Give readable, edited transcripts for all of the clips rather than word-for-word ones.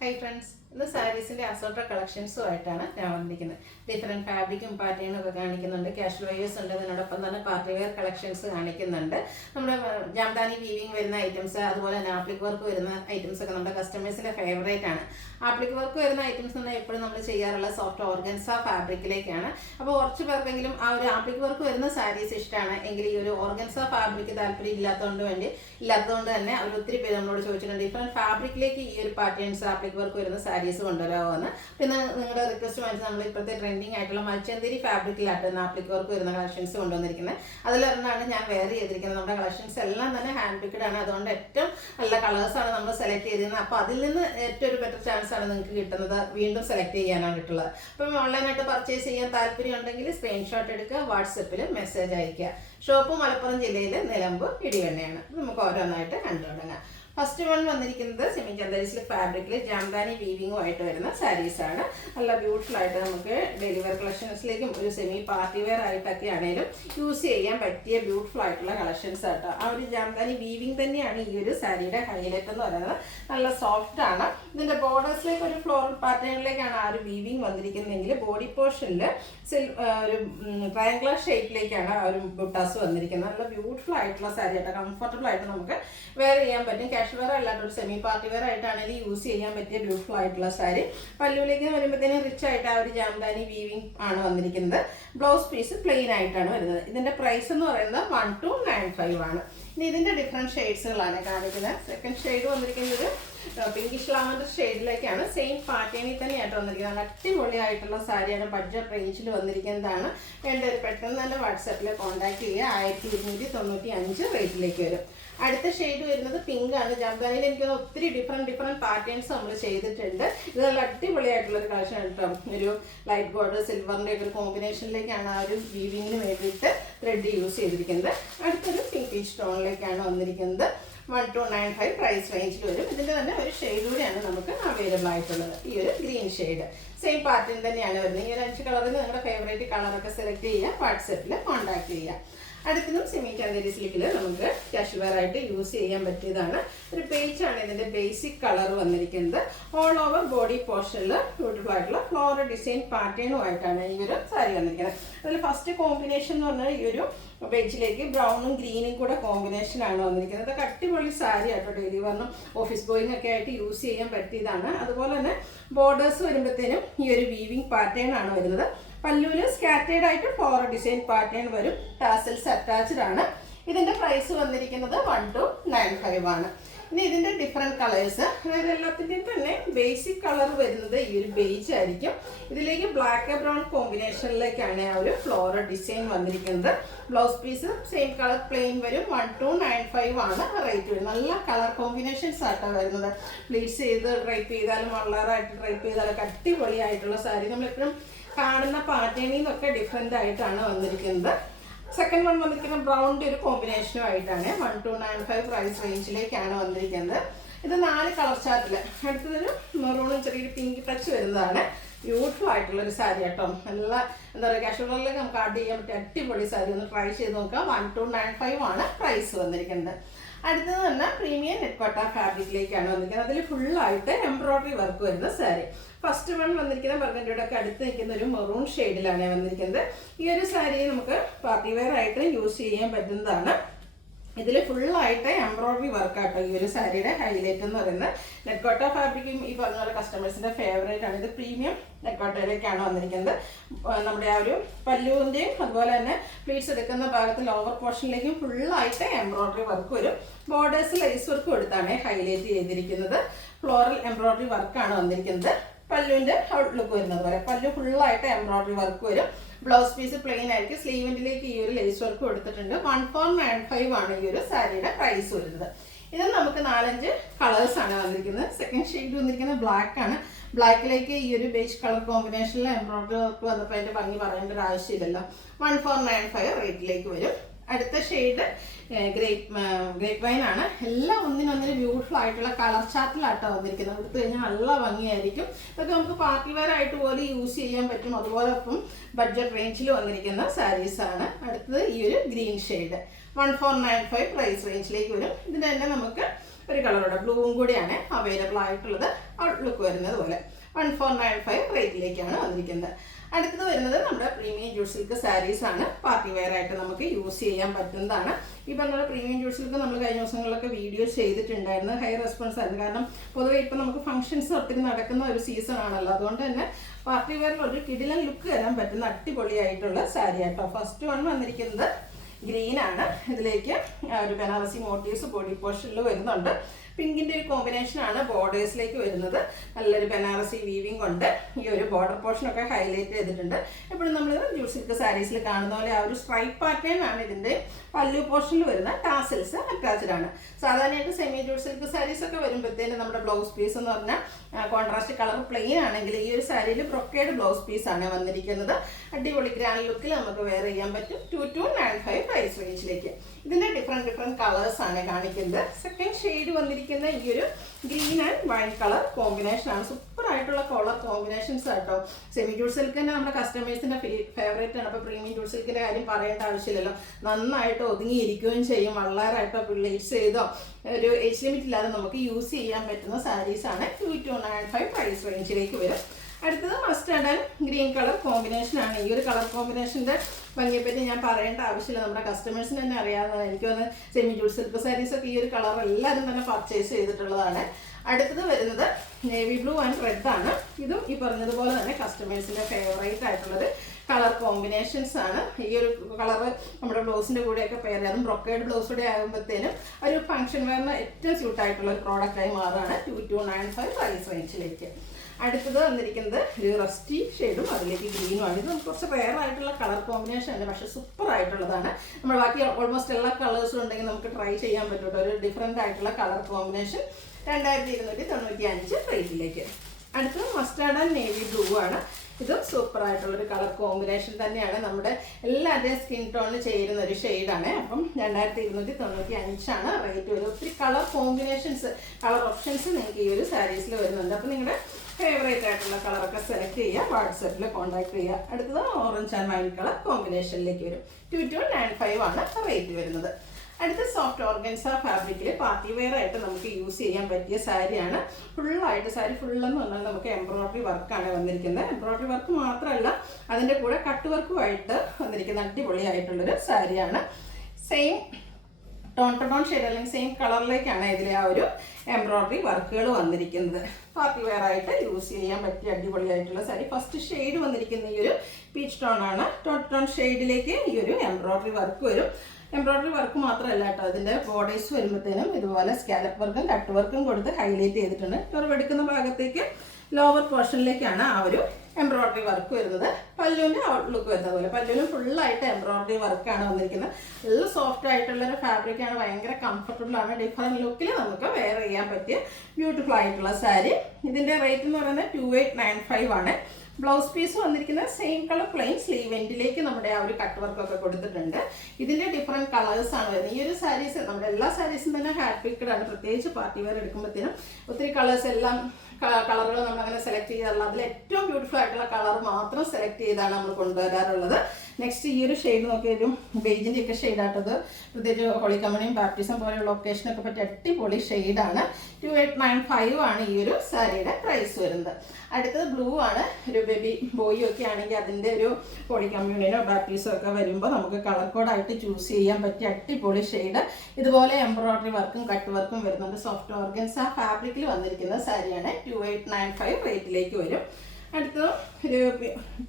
Hi friends, ഇന്ന് സാരീസിന്റെ assorted കളക്ഷൻസുമായിട്ടാണ് ഞാൻ വന്നിരിക്കുന്നത്. ഡിഫറെന്റ് ഫാബ്രിക്കും പാറ്റേണും ഒക്കെ കാണിക്കുന്നുണ്ട്. കാഷ്വൽ വെയേഴ്സ് ഉണ്ട്, അതിനോടൊപ്പം തന്നെ പാർട്ടി വെയർ കളക്ഷൻസ് കാണിക്കുന്നുണ്ട്. നമ്മുടെ ജാംദാനി വീവിങ് വരുന്ന ഐറ്റംസ്, അതുപോലെ തന്നെ ആപ്ലിക് വർക്ക് വരുന്ന ഐറ്റംസ് ഒക്കെ നമ്മുടെ കസ്റ്റമേഴ്സിന്റെ ഫേവറേറ്റ് ആണ്. ആപ്ലിക് വർക്ക് വരുന്ന ഐറ്റംസ് എന്ന് എപ്പോഴും നമ്മൾ ചെയ്യാറുള്ള സോഫ്റ്റ് ഓർഗൻസ ഫാബ്രിക്കിലേക്കാണ്. അപ്പോൾ കുറച്ച് പേർക്കെങ്കിലും ആ ഒരു ആപ്ലിക് വർക്ക് വരുന്ന സാരീസ് ഇഷ്ടമാണ് എങ്കിൽ ഈ ഒരു ഓർഗൻസ ഫാബ്രിക് താല്പര്യം ഇല്ലാത്തതുകൊണ്ട് തന്നെ അവർ ഒത്തിരി പേര് നമ്മളോട് ചോദിച്ചിട്ടുണ്ട് ഡിഫറെന്റ് ഫാബ്രിക്കിലേക്ക് ഈ ഒരു പാറ്റേൺസ് ആപ്ലിക് വർക്ക് വരുന്ന സാരീസ് കൊണ്ടുവരാമെന്ന്. പിന്നെ നിങ്ങളുടെ റിക്വസ്റ്റ് മനസ്സിൽ നമ്മൾ ഇപ്പോഴത്തെ ട്രെൻഡിങ് ആയിട്ടുള്ള മൽച്ചന്തേരി ഫാബ്രിക്കിലായിട്ട് ആപ്ലിക് വർക്ക് വരുന്ന കളക്ഷൻസ് കൊണ്ടുവന്നിരിക്കുന്നത്. അതിലൊരെണ്ണമാണ് ഞാൻ വെയർ ചെയ്തിരിക്കുന്നത്. നമ്മുടെ കളക്ഷൻസ് എല്ലാം തന്നെ ഹാൻഡ് പിക്ഡ് ആണ്, അതുകൊണ്ട് ഏറ്റവും നല്ല കളേഴ്സാണ് നമ്മൾ സെലക്ട് ചെയ്തിരുന്നത്. അപ്പോൾ അതിൽ നിന്ന് ഏറ്റവും ഒരു ബെറ്റർ ചാൻസ് ആണ് നിങ്ങൾക്ക് കിട്ടുന്നത്, വീണ്ടും സെലക്ട് ചെയ്യാനാണ് കിട്ടുള്ളത്. അപ്പം ഓൺലൈനായിട്ട് പർച്ചേസ് ചെയ്യാൻ താല്പര്യം ഉണ്ടെങ്കിൽ സ്ക്രീൻഷോട്ട് എടുക്കുക, വാട്സപ്പിൽ മെസ്സേജ് അയയ്ക്കുക. ഷോപ്പ് മലപ്പുറം ജില്ലയിലെ നിലമ്പൂർ ഇടിവണ്ണയാണ്. നമുക്ക് ഓരോന്നായിട്ട് കണ്ടു തുടങ്ങാം. ഫസ്റ്റ് വൺ വന്നിരിക്കുന്നത് സെമി ചന്ദേരി സിൽക്ക് ഫാബ്രിക്കിൽ ജാംദാനി വീവിങ്ങുമായിട്ട് വരുന്ന സാരീസാണ്. നല്ല ബ്യൂട്ടിഫുൾ ആയിട്ട് നമുക്ക് ഡെയിലി വെയർ കളക്ഷൻസിലേക്കും ഒരു സെമി പാർട്ടി വെയർ ആയിട്ടൊക്കെ ആണെങ്കിലും യൂസ് ചെയ്യാൻ പറ്റിയ ബ്യൂട്ടിഫുൾ ആയിട്ടുള്ള കളക്ഷൻസ് ആട്ടോ. ആ ഒരു ജാംദാനി വീവിങ് തന്നെയാണ് ഈ ഒരു സാരിയുടെ ഹൈലൈറ്റ് എന്ന് പറയുന്നത്. നല്ല സോഫ്റ്റ് ആണ്. ഇതിന്റെ ബോർഡേഴ്സിലേക്ക് ഒരു ഫ്ലോറൽ പാറ്റേണിലേക്കാണ് ആ ഒരു വീവിങ് വന്നിരിക്കുന്നതെങ്കിൽ ബോഡി പോർഷനിൽ ഒരു ട്രയാങ്കുലർ ഷേപ്പിലേക്കാണ് ആ ഒരു ബുട്ടാസ് വന്നിരിക്കുന്നത്. നല്ല ബ്യൂട്ടിഫുൾ ആയിട്ടുള്ള സാരി ആട്ടോ. കംഫർട്ടബിൾ ആയിട്ട് നമുക്ക് വെയർ ചെയ്യാൻ പറ്റും. കാഷ്വൽ വെയർ അല്ലാണ്ട് ഒരു സെമി പാർട്ടി വെയർ ആയിട്ടാണെങ്കിൽ യൂസ് ചെയ്യാൻ പറ്റിയ ബ്യൂട്ടിഫുൾ ആയിട്ടുള്ള സാരി. പല്ലുവിലേക്ക് വരുമ്പോഴത്തേനും റിച്ച് ആയിട്ട് ആ ഒരു ജാംദാനി വീവിങ് ആണ് വന്നിരിക്കുന്നത്. ബ്ലൗസ് പീസ് പ്ലെയിൻ ആയിട്ടാണ് വരുന്നത്. ഇതിന്റെ പ്രൈസ് എന്ന് പറയുന്നത് 1295 ആണ്. ഇനി ഇതിന്റെ ഡിഫറെന്റ് ഷെയ്ഡ്സുകളാണ് കാണിക്കുന്നത്. സെക്കൻഡ് ഷെയ്ഡ് വന്നിരിക്കുന്നത് പിങ്കിഷ് ലാവൻഡർ ഷെയ്ഡിലേക്കാണ്. സെയിം പാറ്റേണിൽ തന്നെയായിട്ട് വന്നിരിക്കുന്നത്. നല്ല അടിപൊളിയായിട്ടുള്ള സാരിയാണ്. ബഡ്ജറ്റ് റേഞ്ചിൽ വന്നിരിക്കുന്നതാണ്. വേണ്ടവർ പെട്ടെന്ന് തന്നെ വാട്സാപ്പിൽ കോൺടാക്ട് ചെയ്യുക. 1295 റേറ്റിലേക്ക് വരും. അടുത്ത ഷെയ്ഡ് വരുന്നത് പിങ്ക് ആണ്. ജാംദാനിയിൽ എനിക്ക് ഒത്തിരി ഡിഫറെന്റ് പാറ്റേൺസ് നമ്മൾ ചെയ്തിട്ടുണ്ട്. ഇത് നല്ല അടിപൊളിയായിട്ടുള്ള ഒരു കളക്ഷൻ കേട്ടോ. ഒരു ലൈറ്റ് ഗോൾഡ് സിൽവറിന്റെ ഒക്കെ ഒരു കോമ്പിനേഷനിലേക്കാണ് ആ ഒരു വീവിങ്ങിന് വേണ്ടിയിട്ട് ത്രെഡ് യൂസ് ചെയ്തിരിക്കുന്നത്. അടുത്തൊരു പിങ്കിഷ് ടോണിലേക്കാണ് വന്നിരിക്കുന്നത്. 1295 പ്രൈസ് റേഞ്ചിൽ വരും. ഇതിന്റെ തന്നെ ഒരു ഷെയ്ഡ് കൂടിയാണ് നമുക്ക് അവൈലബിൾ ആയിട്ടുള്ളത്. ഈ ഒരു ഗ്രീൻ ഷെയ്ഡ് സെയിം പാറ്റേൺ തന്നെയാണ് വരുന്നത്. ഈ ഒരു 5 കളറിൽ നിങ്ങളുടെ ഫേവറേറ്റ് കളറൊക്കെ സെലക്ട് ചെയ്യുക, വാട്സപ്പിൽ കോൺടാക്ട് ചെയ്യുക. അടുത്തതും സെമി ചന്ദേരി സിൽക്കിൽ നമുക്ക് കാഷ്വൽ വെയർ ആയിട്ട് യൂസ് ചെയ്യാൻ പറ്റിയതാണ്. ഒരു പേജാണ് ഇതിന്റെ ബേസിക് കളർ വന്നിരിക്കുന്നത്. ഓൾ ഓവർ ബോഡി പോർഷനിൽ ബ്യൂട്ടിഫുൾ ആയിട്ടുള്ള ഫ്ലോറൽ ഡിസൈൻ പാറ്റേണുമായിട്ടാണ് ഈ ഒരു സാരി വന്നിരിക്കുന്നത്. അതിൽ ഫസ്റ്റ് കോമ്പിനേഷൻ എന്ന് പറഞ്ഞാൽ ഈ ഒരു ബേജിലേക്ക് ബ്രൗണും ഗ്രീനും കൂടെ കോമ്പിനേഷൻ ആണ് വന്നിരിക്കുന്നത്. അതൊക്കെ അടിപൊളി സാരി ആട്ടോ. ഡെയിലി വന്നും ഓഫീസ് ഗോയിങ് ഒക്കെ ആയിട്ട് യൂസ് ചെയ്യാൻ പറ്റിയതാണ്. അതുപോലെ തന്നെ ബോർഡേഴ്സ് വരുമ്പോഴത്തേനും ഈ ഒരു വീവിങ് പാറ്റേൺ ആണ് വരുന്നത്. പല്ലുവിൽ സ്കാറ്റേഡ് ആയിട്ട് ഫ്ലോറൽ ഡിസൈൻ പാറ്റേൺ വരും. ടാസൽസ് അറ്റാച്ച്ഡ് ആണ്. ഇതിന്റെ പ്രൈസ് വന്നിരിക്കുന്നത് 1295 ആണ്. ഇനി ഇതിന്റെ ഡിഫറെന്റ് കളേഴ്സ്, അതായത് എല്ലാത്തിൻ്റെയും തന്നെ ബേസിക് കളർ വരുന്നത് ഈ ഒരു ബേജ് ആയിരിക്കും. ഇതിലേക്ക് ബ്ലാക്ക് ബ്രൗൺ കോമ്പിനേഷനിലേക്കാണ് ആ ഒരു ഫ്ലോറൽ ഡിസൈൻ വന്നിരിക്കുന്നത്. Blouse piece same colour plain വരും. 1295 ആണ് റേറ്റ് വരും. നല്ല കളർ കോമ്പിനേഷൻസ് ആയിട്ടാണ് വരുന്നത്. പ്ലീറ്റ്സ് ചെയ്ത് ഡ്രൈപ്പ് ചെയ്താലും വളറായിട്ട് ഡ്രൈപ്പ് ചെയ്താലൊക്കെ അടിപൊളിയായിട്ടുള്ള സാരി. നമ്മളെപ്പോഴും കാണുന്ന പാറ്റേണിൽ നിന്നൊക്കെ ഡിഫറെൻ്റ് ആയിട്ടാണ് വന്നിരിക്കുന്നത്. സെക്കൻഡ് വൺ വന്നിരിക്കുന്ന ബ്രൗണിൻ്റെ ഒരു കോമ്പിനേഷനും ആയിട്ടാണ്. 1295 പ്രൈസ് റേഞ്ചിലേക്കാണ് വന്നിരിക്കുന്നത്. ഇത് 4 കളർ ചാർട്ടിൽ. അടുത്തതൊരു മെറൂണും ചെറിയൊരു പിങ്ക് ടച്ച് വരുന്നതാണ്. ബ്യൂട്ടിഫുൾ ആയിട്ടുള്ളൊരു സാരി കേട്ടോ. നല്ല എന്താ പറയുക, കാഷ്വലിലേക്ക് നമുക്ക് ആഡ് ചെയ്യാൻ പറ്റിയ അടിപൊളി സാരി. ഒന്ന് ട്രൈ ചെയ്ത് നോക്കാം. 1295 ആണ് പ്രൈസ് വന്നിരിക്കുന്നത്. അടുത്തത് തന്നെ പ്രീമിയം നെറ്റ്കോട്ട ഫാബ്രിക്കിലേക്കാണ് വന്നിരിക്കുന്നത്. അതിൽ ഫുള്ളായിട്ട് എംബ്രോയിഡറി വർക്ക് വരുന്ന സാരി. ഫസ്റ്റ് വൺ വന്നിരിക്കുന്ന ബർഗൻഡിയുടെ ഒക്കെ അടുത്ത് നിൽക്കുന്ന ഒരു മെറൂൺ ഷെയ്ഡിലാണ് വന്നിരിക്കുന്നത്. ഈ ഒരു സാരി നമുക്ക് പാർട്ടി വെയർ ആയിട്ട് യൂസ് ചെയ്യാൻ പറ്റുന്നതാണ്. ഇതിൽ ഫുള്ളായിട്ട് എംബ്രോയിഡറി വർക്കാട്ടോ ഈ ഒരു സാരിയുടെ ഹൈലൈറ്റ് എന്ന് പറയുന്നത്. നെറ്റ്കോട്ട ഫാബ്രിക്കും ഈ പറഞ്ഞ പോലെ കസ്റ്റമേഴ്സിന്റെ ഫേവറേറ്റ് ആണ്. ഇത് പ്രീമിയം നെറ്റ്കോട്ടയിലേക്കാണ് വന്നിരിക്കുന്നത്. നമ്മുടെ ആ ഒരു പല്ലുവിൻ്റെയും അതുപോലെ തന്നെ പ്ലീറ്റ്സ് എടുക്കുന്ന ഭാഗത്ത് ലോവർ പോർഷനിലേക്കും ഫുള്ളായിട്ട് എംബ്രോയിഡറി വർക്ക് വരും. ബോർഡേഴ്സ് ലേസ് വർക്ക് കൊടുത്താണ് ഹൈലൈറ്റ് ചെയ്തിരിക്കുന്നത്. ഫ്ലോറൽ എംബ്രോയിഡറി വർക്കാണ് വന്നിരിക്കുന്നത്. പല്ലുവിന്റെ ഔട്ട്ലുക്ക് വരുന്നത് പോലെ പല്ലു ഫുള്ളായിട്ട് എംബ്രോയിഡറി വർക്ക് വരും. ബ്ലൗസ് പീസ് പ്ലെയിൻ ആയിരിക്കും. സ്ലീവിൻ്റിലേക്ക് ഈ ഒരു ലേസ് വർക്ക് കൊടുത്തിട്ടുണ്ട്. 1495 ആണ് ഈ ഒരു സാരിയുടെ പ്രൈസ് വരുന്നത്. ഇത് നമുക്ക് 4-5 കളേഴ്സ് ആണ് വന്നിരിക്കുന്നത്. സെക്കൻഡ് ഷെയ്ഡ് വന്നിരിക്കുന്നത് ബ്ലാക്ക് ആണ്. ബ്ലാക്കിലേക്ക് ഈ ഒരു ബേജ് കളർ കോമ്പിനേഷനിൽ എംബ്രോയിഡറി വർക്ക് വന്നപ്പോൾ അതിന്റെ ഭംഗി പറയേണ്ട ഒരു ആവശ്യമില്ലല്ലോ. 1495 റേറ്റിലേക്ക് വരും. അടുത്ത ഷെയ്ഡ് ഗ്രേപ്പ് വൈൻ ആണ്. എല്ലാം ഒന്നിനൊന്നിന് ബ്യൂട്ടിഫുൾ ആയിട്ടുള്ള കളർ ചാർട്ടിലാട്ടോ വന്നിരിക്കുന്നത്. എടുത്തു കഴിഞ്ഞാൽ നല്ല ഭംഗിയായിരിക്കും. ഇതൊക്കെ നമുക്ക് പാർട്ടി വെയർ ആയിട്ട് പോലെ യൂസ് ചെയ്യാൻ പറ്റും. അതുപോലെ ഇപ്പം ബഡ്ജറ്റ് റേഞ്ചിൽ വന്നിരിക്കുന്ന സാരീസ് ആണ്. അടുത്തത് ഈ ഒരു ഗ്രീൻ ഷെയ്ഡ് 1495 പ്രൈസ് റേഞ്ചിലേക്ക് വരും. ഇതിൻ്റെ തന്നെ നമുക്ക് ഒരു കളറുടെ ബ്ലൂവും കൂടിയാണ് അവൈലബിൾ ആയിട്ടുള്ളത്. ഔട്ട്ലുക്ക് വരുന്നത് പോലെ 1495 റേറ്റിലേക്കാണ് വന്നിരിക്കുന്നത്. അടുത്തത് വരുന്നത് നമ്മുടെ പ്രീമിയം ജൂട്ട് സിൽക്ക് സാരീസ് ആണ്. പാർട്ടി വെയർ ആയിട്ട് നമുക്ക് യൂസ് ചെയ്യാൻ പറ്റുന്നതാണ്. ഈ പറഞ്ഞ പ്രീമിയം ജൂട്ട് സിൽക്ക് നമ്മൾ കഴിഞ്ഞ ദിവസങ്ങളിലൊക്കെ വീഡിയോസ് ചെയ്തിട്ടുണ്ടായിരുന്നു. ഹൈ റെസ്പോൺസ് ആയിരുന്നു. കാരണം പൊതുവെ ഇപ്പം നമുക്ക് ഫംഗ്ഷൻസ് ഒത്തിരി നടക്കുന്ന ഒരു സീസൺ ആണല്ലോ. അതുകൊണ്ട് തന്നെ പാർട്ടി വെയറിൽ ഒരു കിടിലൻ ലുക്ക് തരാൻ പറ്റുന്ന അടിപൊളിയായിട്ടുള്ള സാരി ആട്ടോ. ഫസ്റ്റ് വൺ വന്നിരിക്കുന്നത് ഗ്രീൻ ആണ്. ഇതിലേക്ക് ഒരു ബനാറസി മോട്ടീവ്സ് ബോഡി പോർഷനിൽ വരുന്നുണ്ട്. പിങ്കിൻ്റെ ഒരു കോമ്പിനേഷനാണ് ബോർഡേഴ്സിലേക്ക് വരുന്നത്. നല്ലൊരു ബനാറസി വീവിങ് കൊണ്ട് ഈ ഒരു ബോർഡർ പോർഷനൊക്കെ ഹൈലൈറ്റ് ചെയ്തിട്ടുണ്ട്. എപ്പോഴും നമ്മൾ ജൂട്ട് സിൽക്ക് സാരീസിൽ കാണുന്ന പോലെ ആ ഒരു സ്ട്രൈപ്പ് പാറ്റേൺ ആണ് ഇതിൻ്റെ പല്ലു പോർഷനിൽ വരുന്ന ടാസൽസ് അറ്റാച്ച്ഡ് ആണ്. സാധാരണയായിട്ട് സെമി ജൂട്ട് സിൽക്ക് സാരീസ് ഒക്കെ വരുമ്പോഴത്തേനും നമ്മുടെ ബ്ലൗസ് പീസ് എന്ന് പറഞ്ഞാൽ കോൺട്രാസ്റ്റ് കളർ പ്ലെയിൻ ആണെങ്കിൽ ഈ ഒരു സാരിയിൽ ബ്രൊക്കേഡ് ബ്ലൗസ് പീസ് ആണ് വന്നിരിക്കുന്നത്. അടിപൊളി ഗ്രാൻഡ് ലുക്കിൽ നമുക്ക് വെയർ ചെയ്യാൻ പറ്റും. 2295 പ്രൈസ് റേഞ്ചിലേക്ക്. ഇതിൻ്റെ ഡിഫറെൻറ്റ് കളേഴ്സ് ആണ് കാണിക്കുന്നത്. സെക്കൻഡ് ഷെയ്ഡ് വന്നിരിക്കുന്ന ഈ ഒരു green and wine colour combination ആണ്. സൂപ്പർ ആയിട്ടുള്ള കളർ കോമ്പിനേഷൻസ് ആട്ടോ. സെമി ജൂട്ട് സിൽക്ക് തന്നെ നമ്മുടെ കസ്റ്റമേഴ്സിൻ്റെ ഫേവറേറ്റ് ആണ്. അപ്പോൾ പ്രീമിയം ജൂട്ട് സിൽക്കിൻ്റെ കാര്യം പറയേണ്ട ആവശ്യമില്ലല്ലോ. നന്നായിട്ട് ഒതുങ്ങിയിരിക്കുകയും ചെയ്യും. വളരെയായിട്ടോ പ്ലേറ്റ്സ് ചെയ്തോ ഒരു ഏജ് ലിമിറ്റ് ഇല്ലാതെ നമുക്ക് യൂസ് ചെയ്യാൻ പറ്റുന്ന സാരീസാണ്. 2295 പ്രൈസ് റേഞ്ചിലേക്ക് വരും. അടുത്തത് mustard and green colour combination ആണ്. ഈ ഒരു കളർ കോമ്പിനേഷൻ്റെ ഭംഗിയെപ്പറ്റി ഞാൻ പറയേണ്ട ആവശ്യമില്ല. നമ്മുടെ കസ്റ്റമേഴ്സിന് തന്നെ അറിയാവുന്നതാണ്. എനിക്ക് തോന്നുന്നത് സെമി ജൂട്ട് സിൽക്ക് സാരീസൊക്കെ ഈ ഒരു കളർ എല്ലാവരും തന്നെ പർച്ചേസ് ചെയ്തിട്ടുള്ളതാണ്. അടുത്തത് വരുന്നത് നേവി ബ്ലൂ ആൻഡ് റെഡ് ആണ്. ഇതും ഈ പറഞ്ഞതുപോലെ തന്നെ കസ്റ്റമേഴ്സിൻ്റെ ഫേവറേറ്റ് ആയിട്ടുള്ളൊരു കളർ കോമ്പിനേഷൻസ് ആണ്. ഈ ഒരു കളറ് നമ്മുടെ ബ്ലൗസിൻ്റെ കൂടെയൊക്കെ പെയർ ചെയ്യും. അതും ബ്രൊക്കേഡ് ബ്ലൗസ് കൂടെ ആകുമ്പോഴത്തേനും ഒരു ഫംഗ്ഷൻ വെയറിന് ഏറ്റവും സ്യൂട്ടായിട്ടുള്ള ഒരു പ്രോഡക്റ്റായി മാറുകയാണ്. 2295 പ്രൈസ് റേഞ്ചിലേക്ക്. അടുത്തത് വന്നിരിക്കുന്നത് ഒരു റസ്റ്റി ഷെയ്ഡും അതിലേക്ക് ഗ്രീനുമാണ്. ഇത് കുറച്ച് റെയർ ആയിട്ടുള്ള കളർ കോമ്പിനേഷൻ ആണ്, പക്ഷേ സൂപ്പർ ആയിട്ടുള്ളതാണ്. നമ്മൾ ബാക്കി ഓൾമോസ്റ്റ് എല്ലാ കളേഴ്സും ഉണ്ടെങ്കിൽ നമുക്ക് ട്രൈ ചെയ്യാൻ പറ്റും. ഒരു ഡിഫറെൻ്റ് ആയിട്ടുള്ള കളർ കോമ്പിനേഷൻ 2295 റേറ്റിലേക്ക്. അടുത്തത് മസ്റ്റാർഡ് ആൻഡ് നേവി ബ്ലൂ ആണ്. ഇതും സൂപ്പർ ആയിട്ടുള്ളൊരു കളർ കോമ്പിനേഷൻ തന്നെയാണ്. നമ്മുടെ എല്ലാവരുടെയും സ്കിൻ ടോണിന് ചേരുന്ന ഒരു ഷെയ്ഡാണ്. അപ്പം 2295 ആണ് റേറ്റ് വരും. ഒത്തിരി കളർ കോമ്പിനേഷൻസ്, കളർ ഓപ്ഷൻസ് നിങ്ങൾക്ക് ഈ ഒരു സാരീസിൽ വരുന്നുണ്ട്. അപ്പം നിങ്ങളുടെ ഫേവറേറ്റ് ആയിട്ടുള്ള കളറൊക്കെ സെലക്ട് ചെയ്യുക, വാട്സപ്പിൽ കോൺടാക്ട് ചെയ്യുക. അടുത്തത് ഓറഞ്ച് ആൻഡ് വൈൻ കളർ കോമ്പിനേഷനിലേക്ക് വരും. 2295 ആണ് റേറ്റ് വരുന്നത്. അടുത്ത സോഫ്റ്റ് ഓർഗൻസ ഫാബ്രിക്കിൽ പാർട്ടി വെയർ ആയിട്ട് നമുക്ക് യൂസ് ചെയ്യാൻ പറ്റിയ സാരിയാണ്. ഫുള്ളായിട്ട് സാരി ഫുള്ളെന്ന് പറഞ്ഞാൽ നമുക്ക് എംബ്രോയ്ഡറി വർക്കാണ് വന്നിരിക്കുന്നത്. എംബ്രോയ്ഡറി വർക്ക് മാത്രമല്ല, അതിൻ്റെ കൂടെ കട്ട് വർക്കുമായിട്ട് വന്നിരിക്കുന്ന അടിപൊളിയായിട്ടുള്ളൊരു സാരിയാണ്. Same tone to tone shade അല്ലെങ്കിൽ സെയിം കളറിലേക്കാണ് ഇതിലെ ആ ഒരു എംബ്രോയ്ഡറി വർക്കുകൾ വന്നിരിക്കുന്നത്. പാർട്ടി വെയർ ആയിട്ട് യൂസ് ചെയ്യാൻ പറ്റിയ അടിപൊളിയായിട്ടുള്ള സാരി. ഫസ്റ്റ് ഷെയ്ഡ് വന്നിരിക്കുന്ന ഈ ഒരു പീച്ച് ടോൺ ആണ്. ടോൺ ടു ടോൺ ഷെയ്ഡിലേക്ക് ഈ ഒരു എംബ്രോയ്ഡറി വർക്ക് വരും. എംബ്രോയ്ഡറി വർക്ക് മാത്രമല്ല കേട്ടോ, അതിൻ്റെ ബോർഡേഴ്സ് വരുമ്പോഴത്തേനും ഇതുപോലെ സ്കാലപ്പ് വർക്കും കട്ട് വർക്കും കൊടുത്ത് ഹൈലൈറ്റ് ചെയ്തിട്ടുണ്ട്. എടുക്കുന്ന ഭാഗത്തേക്ക് ലോവർ പോർഷനിലേക്കാണ് ആ ഒരു എംബ്രോയ്ഡറി വർക്ക് വരുന്നത്. പല്ലുവിൻ്റെ ഔട്ട്ലുക്ക് വരുന്നത് പോലെ പല്ലുവിനും ഫുള്ളായിട്ട് എംബ്രോയ്ഡറി വർക്കാണ് വന്നിരിക്കുന്നത്. നല്ല സോഫ്റ്റ് ആയിട്ടുള്ളൊരു ഫാബ്രിക്കാണ്. ഭയങ്കര കംഫർട്ടബിൾ ആണ്. ഡിഫറെൻറ്റ് ലുക്കിൽ നമുക്ക് വെയർ ചെയ്യാൻ പറ്റിയ ബ്യൂട്ടിഫുൾ ആയിട്ടുള്ള സാരി. ഇതിൻ്റെ റേറ്റ് എന്ന് പറയുന്നത് 2895 ആണ്. ബ്ലൗസ് പീസ് വന്നിരിക്കുന്നത് സെയിം കളർ പ്ലെയിൻ സ്ലീവ് എൻഡിലേക്ക് നമ്മുടെ ആ ഒരു കട്ട് വർക്കൊക്കെ കൊടുത്തിട്ടുണ്ട്. ഇതിൻ്റെ ഡിഫറെൻറ്റ് കളേഴ്സാണ് വരുന്നത്. ഈ ഒരു സാരീസ് നമ്മുടെ എല്ലാ സാരീസും തന്നെ ഹാൻഡ് പിക്ഡ് ആണ്. പ്രത്യേകിച്ച് പാർട്ടി വെയർ എടുക്കുമ്പോഴത്തേനും ഒത്തിരി കളേഴ്സ് എല്ലാം കളറുകൾ നമ്മളങ്ങനെ സെലക്ട് ചെയ്യാറുള്ളത്. അതിൽ ഏറ്റവും ബ്യൂട്ടിഫുൾ ആയിട്ടുള്ള കളർ മാത്രം സെലക്ട് ചെയ്താണ് നമ്മൾ കൊണ്ടുവരാറുള്ളത്. നെക്സ്റ്റ് ഈ ഒരു ഷെയ്ഡ് നോക്കിയൊരു ബേജിൻ്റെ ഒക്കെ ഷെയ്ഡായിട്ടത് പ്രത്യേകിച്ച് ഹോളി കമ്പനിയും ബാപ്റ്റിസം പോലെയുള്ള ഒക്കേഷനൊക്കെ പറ്റിയ അടിപൊളി ഷെയ്ഡാണ്. 2895 ആണ് ഈ ഒരു സാരിയുടെ പ്രൈസ് വരുന്നത്. അടുത്തത് ബ്ലൂ ആണ്. ഒരു ബേബി ബോയ് ഒക്കെ ആണെങ്കിൽ അതിൻ്റെ ഒരു ഹോളി കമ്മ്യൂണിനോ ബാപ്റ്റിസോ ഒക്കെ വരുമ്പോൾ നമുക്ക് കളർ കോഡായിട്ട് ചൂസ് ചെയ്യാൻ പറ്റിയ അടിപൊളി ഷെയ്ഡ്. ഇതുപോലെ എംബ്രോയ്ഡറി വർക്കും കട്ട് വർക്കും വരുന്നുണ്ട്. സോഫ്റ്റ് ഓർഗൻസ ഫാബ്രിക്കിൽ വന്നിരിക്കുന്ന സാരിയാണ്. 2895 റേറ്റിലേക്ക് വരും. അടുത്തത് ഒരു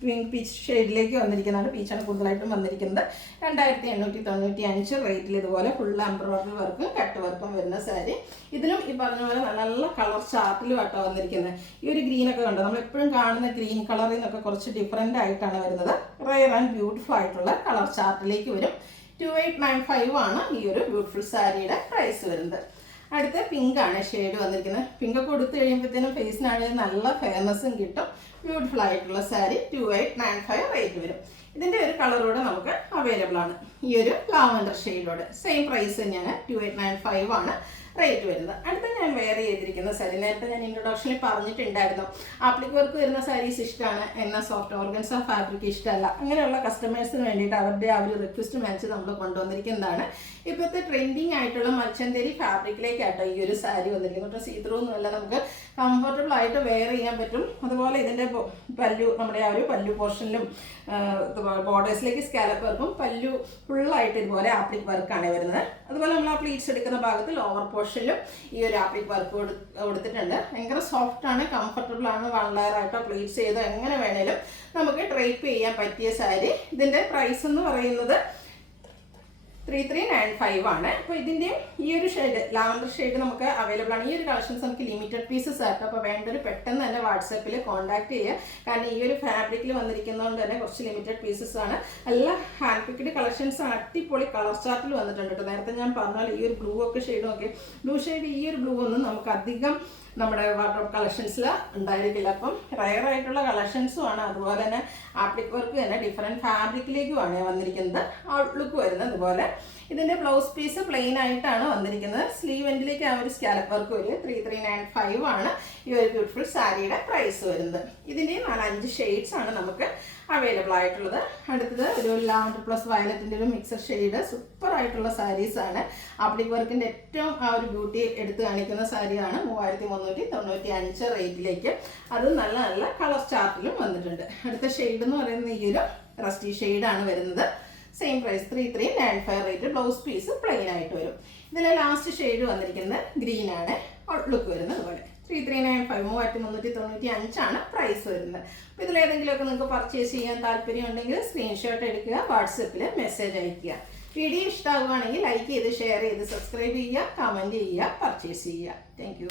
പിങ്ക് പീച്ച് ഷെയ്ഡിലേക്ക് വന്നിരിക്കുന്നതാണ്. പീച്ചാണ് കൂടുതലായിട്ടും വന്നിരിക്കുന്നത്. 2895 റേറ്റിൽ ഇതുപോലെ ഫുൾ എംബ്രോയ്ഡറി വർക്കും കട്ട് വർക്കും വരുന്ന സാരി. ഇതിലും ഈ പറഞ്ഞ പോലെ നല്ല കളർ ചാർട്ടിലും ആട്ടോ വന്നിരിക്കുന്നത്. ഈ ഒരു ഗ്രീനൊക്കെ കണ്ടോ, നമ്മൾ എപ്പോഴും കാണുന്ന ഗ്രീൻ കളറിൽ നിന്നൊക്കെ കുറച്ച് ഡിഫറെൻ്റ് ആയിട്ടാണ് വരുന്നത്. റെയർ ആൻഡ് ബ്യൂട്ടിഫുൾ ആയിട്ടുള്ള കളർ ചാർട്ടിലേക്ക് വരും. 2895 ആണ് ഈ ഒരു ബ്യൂട്ടിഫുൾ സാരിയുടെ പ്രൈസ് വരുന്നത്. അടുത്ത പിങ്ക് ആണ് ഷെയ്ഡ് വന്നിരിക്കുന്നത്. പിങ്ക് ഒക്കെ കൊടുത്തു കഴിയുമ്പോഴത്തേനും ഫേസിനാണെങ്കിൽ നല്ല ഫെയർനെസ്സും കിട്ടും. ബ്യൂട്ടിഫുൾ ആയിട്ടുള്ള സാരി 2895 റേറ്റ് വരും. ഇതിൻ്റെ ഒരു കളറോടെ നമുക്ക് അവൈലബിൾ ആണ്. ഈ ഒരു ലാവൻഡർ ഷെയ്ഡോട് സെയിം പ്രൈസ് തന്നെയാണ്. 2895 ആണ് റേറ്റ് വരുന്നത്. അടുത്ത ഞാൻ വെയർ ചെയ്തിരിക്കുന്ന സാരി നേരത്തെ ഞാൻ ഇൻട്രൊഡക്ഷനിൽ പറഞ്ഞിട്ടുണ്ടായിരുന്നു. ആപ്ലിക് വർക്ക് വരുന്ന സാരീസ് ഇഷ്ടമാണ്, എന്നാൽ സോഫ്റ്റ് ഓർഗൻസ ഫാബ്രിക് ഇഷ്ടമല്ല. അങ്ങനെയുള്ള കസ്റ്റമേഴ്സിന് വേണ്ടിയിട്ട് അവരുടെ ആ ഒരു റിക്വസ്റ്റ് മാച്ച് നമ്മൾ കൊണ്ടുവന്നിരിക്കുന്നതാണ്. ഇപ്പോഴത്തെ ട്രെൻഡിങ് ആയിട്ടുള്ള മൽച്ചന്തേരി ഫാബ്രിക്കിലേക്കാട്ടോ ഈ ഒരു സാരി വന്നിരിക്കുന്നത്. സീത്രൂ ഒന്നുമല്ല, നമുക്ക് കംഫർട്ടബിൾ ആയിട്ട് വെയർ ചെയ്യാൻ പറ്റും. അതുപോലെ ഇതിൻ്റെ പല്ലു, നമ്മുടെ ആ ഒരു പല്ലു പോർഷനിലും ബോർഡേഴ്സിലേക്ക് സ്കാലപ്പ് വർക്കും, പല്ലു ഫുള്ളായിട്ട് ഇതുപോലെ ആപ്ലിക് വർക്കാണ് വരുന്നത്. അതുപോലെ നമ്മൾ ആ പ്ലീറ്റ്സ് എടുക്കുന്ന ഭാഗത്ത് ലോവർ പോർഷനിലും ഈ ഒരു ആപ്ലിക് വർക്ക് കൊടുത്തിട്ടുണ്ട്. ഭയങ്കര സോഫ്റ്റ് ആണ്, കംഫർട്ടബിൾ ആണ്. 1 ലെയർ ആയിട്ടോ പ്ലീറ്റ്സ് ചെയ്തോ എങ്ങനെ വേണേലും നമുക്ക് ഡ്രേപ്പ് ചെയ്യാൻ പറ്റിയ സാരി. ഇതിൻ്റെ പ്രൈസ് എന്ന് പറയുന്നത് 3395 ആണ്. അപ്പോൾ ഇതിൻ്റെ ഈ ഒരു ഷെയ്ഡ്, ലാവൻഡർ ഷെയ്ഡ് നമുക്ക് അവൈലബിൾ ആണ്. ഈ ഒരു കളക്ഷൻസ് നമുക്ക് ലിമിറ്റഡ് പീസസ് ആട്ടോ. അപ്പോൾ വേണ്ടൊരു പെട്ടെന്ന് തന്നെ വാട്സാപ്പിൽ കോൺടാക്ട് ചെയ്യുക. കാരണം ഈ ഒരു ഫാബ്രിക്കിൽ വന്നിരിക്കുന്നതുകൊണ്ട് തന്നെ കുറച്ച് ലിമിറ്റഡ് പീസസ് ആണ്. എല്ലാം ഹാൻഡ് പിക്ഡ് കളക്ഷൻസ് ആണ്. അടിപൊളി കളർ ചാർട്ടിൽ വന്നിട്ടുണ്ട് കേട്ടോ. നേരത്തെ ഞാൻ പറഞ്ഞാൽ ഈ ഒരു ബ്ലൂ ഒക്കെ ഷെയ്ഡ് നോക്കി, ബ്ലൂ ഷെയ്ഡ് ഈ ഒരു ബ്ലൂ ഒന്നും നമുക്ക് അധികം നമ്മുടെ വാർഡ്രോബ് കളക്ഷൻസിൽ ഉണ്ടായിരിക്കില്ല. അപ്പം റയർ ആയിട്ടുള്ള കളക്ഷൻസും ആണ്. അതുപോലെ തന്നെ ആപ്ലിക് വർക്ക് തന്നെ ഡിഫറെൻറ്റ് ഫാബ്രിക്കിലേക്കുമാണ് വന്നിരിക്കുന്നത്. ഔട്ട്ലുക്ക് വരുന്നത് അതുപോലെ. ഇതിൻ്റെ ബ്ലൗസ് പീസ് പ്ലെയിൻ ആയിട്ടാണ് വന്നിരിക്കുന്നത്. സ്ലീവ് എൻഡിലേക്ക് ആ ഒരു സ്കാലപ്പ് വർക്ക് വരും. 3395 ആണ് ഈ ഒരു ബ്യൂട്ടിഫുൾ സാരിയുടെ പ്രൈസ് വരുന്നത്. ഇതിൻ്റെ 4-5 ഷെയ്ഡ്സ് ആണ് നമുക്ക് അവൈലബിൾ ആയിട്ടുള്ളത്. അടുത്തത് ഒരു ലാവൻഡർ പ്ലസ് വയലറ്റിൻ്റെ ഒരു മിക്സർ ഷെയ്ഡ്, സൂപ്പർ ആയിട്ടുള്ള സാരീസാണ്. ആപ്ലിക് വർക്കിൻ്റെ ഏറ്റവും ആ ഒരു ബ്യൂട്ടി എടുത്ത് കാണിക്കുന്ന സാരിയാണ്. 3395 റേറ്റിലേക്ക്. അത് നല്ല നല്ല കളർ ചാർട്ടിലും വന്നിട്ടുണ്ട്. അടുത്ത ഷെയ്ഡ് എന്ന് പറയുന്നത് ഈ ഒരു റസ്റ്റി ഷെയ്ഡാണ് വരുന്നത്. Same price 3395 rate. Blouse piece plain ആയിട്ട് വരും. ഇതിലെ ലാസ്റ്റ് ഷെയ്ഡ് വന്നിരിക്കുന്നത് ഗ്രീൻ ആണ്. ഔട്ട്ലുക്ക് വരുന്നത് അതുപോലെ. 3395 3395 ആണ് പ്രൈസ് വരുന്നത്. അപ്പോൾ ഇതിലേതെങ്കിലുമൊക്കെ നിങ്ങൾക്ക് പർച്ചേസ് ചെയ്യാൻ താല്പര്യം ഉണ്ടെങ്കിൽ സ്ക്രീൻഷോട്ട് എടുക്കുക, വാട്സപ്പിൽ മെസ്സേജ് അയയ്ക്കുക. വീഡിയോ ഇഷ്ടമാകുകയാണെങ്കിൽ ലൈക്ക് ചെയ്ത്, ഷെയർ ചെയ്ത്, സബ്സ്ക്രൈബ് ചെയ്യുക, കമൻറ്റ് ചെയ്യുക, പർച്ചേസ് ചെയ്യുക. താങ്ക്